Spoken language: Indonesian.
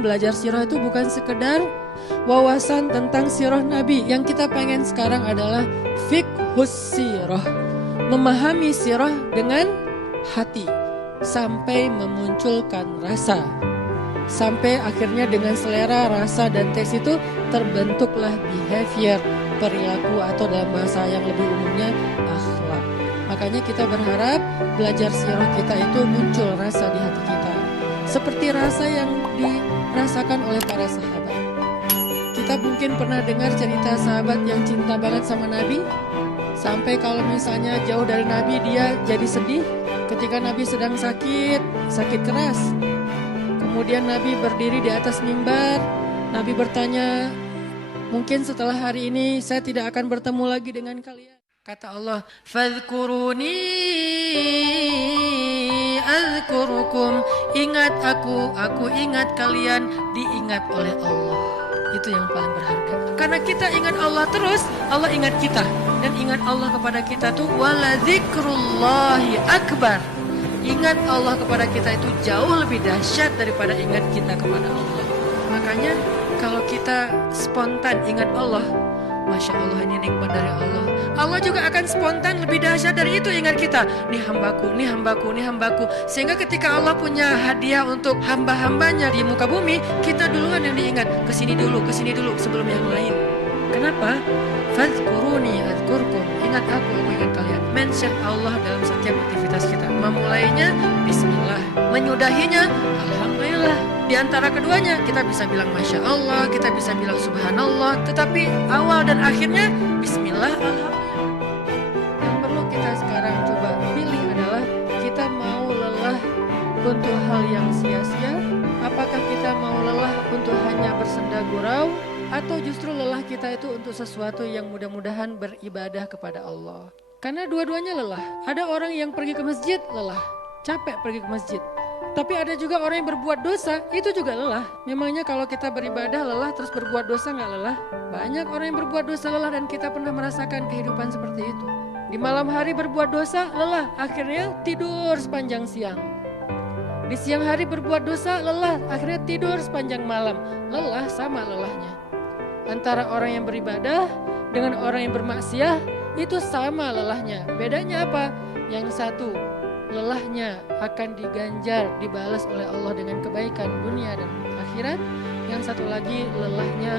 teman-teman, belajar sirah itu bukan sekedar wawasan tentang sirah Nabi. Yang kita pengen sekarang adalah fiqhus sirah, memahami sirah dengan hati sampai memunculkan rasa, sampai akhirnya dengan selera, rasa, dan tes itu terbentuklah behavior, perilaku, atau dalam bahasa yang lebih umumnya akhlak. Makanya kita berharap belajar sirah kita itu muncul rasa di hati kita, seperti rasa yang dirasakan oleh para sahabat. Kita mungkin pernah dengar cerita sahabat yang cinta banget sama Nabi, sampai kalau misalnya jauh dari Nabi dia jadi sedih ketika Nabi sedang sakit keras. Kemudian Nabi berdiri di atas mimbar, Nabi bertanya, mungkin setelah hari ini saya tidak akan bertemu lagi dengan kalian. Kata Allah, fadhkuruni azkurukum, ingat aku ingat kalian, diingat oleh Allah. Itu yang paling berharga. Karena kita ingat Allah terus, Allah ingat kita. Dan ingat Allah kepada kita tuh wala zikrullahi akbar. Ingat Allah kepada kita itu jauh lebih dahsyat daripada ingat kita kepada Allah. Makanya kalau kita spontan ingat Allah, Masya Allah, ini nikmat dari Allah. Allah juga akan spontan lebih dahsyat dari itu ingat kita. Nih hambaku, nih hambaku, nih hambaku. Sehingga ketika Allah punya hadiah untuk hamba-hambanya di muka bumi, kita duluan yang diingat. Kesini dulu sebelum yang lain. Kenapa? Fadhkuruni azkurkum. Ingat aku ingat kalian. Mention Allah dalam setiap aktivitas kita. Memulainya Bismillah, menyudahinya Alhamdulillah. Di antara keduanya kita bisa bilang Masya Allah, kita bisa bilang Subhanallah, tetapi awal dan akhirnya Bismillah, Alhamdulillah. Yang perlu kita sekarang coba pilih adalah kita mau lelah untuk hal yang sia-sia, apakah kita mau lelah untuk hanya bersenda gurau, atau justru lelah kita itu untuk sesuatu yang mudah-mudahan beribadah kepada Allah. Karena dua-duanya lelah. Ada orang yang pergi ke masjid lelah, capek pergi ke masjid. Tapi ada juga orang yang berbuat dosa, itu juga lelah. Memangnya kalau kita beribadah lelah terus berbuat dosa gak lelah? Banyak orang yang berbuat dosa lelah dan kita pernah merasakan kehidupan seperti itu. Di malam hari berbuat dosa lelah, akhirnya tidur sepanjang siang. Di siang hari berbuat dosa lelah, akhirnya tidur sepanjang malam. Lelah sama lelahnya. Antara orang yang beribadah dengan orang yang bermaksiat itu sama lelahnya. Bedanya apa? Yang satu, lelahnya akan diganjar, dibalas oleh Allah dengan kebaikan dunia dan akhirat. Yang satu lagi lelahnya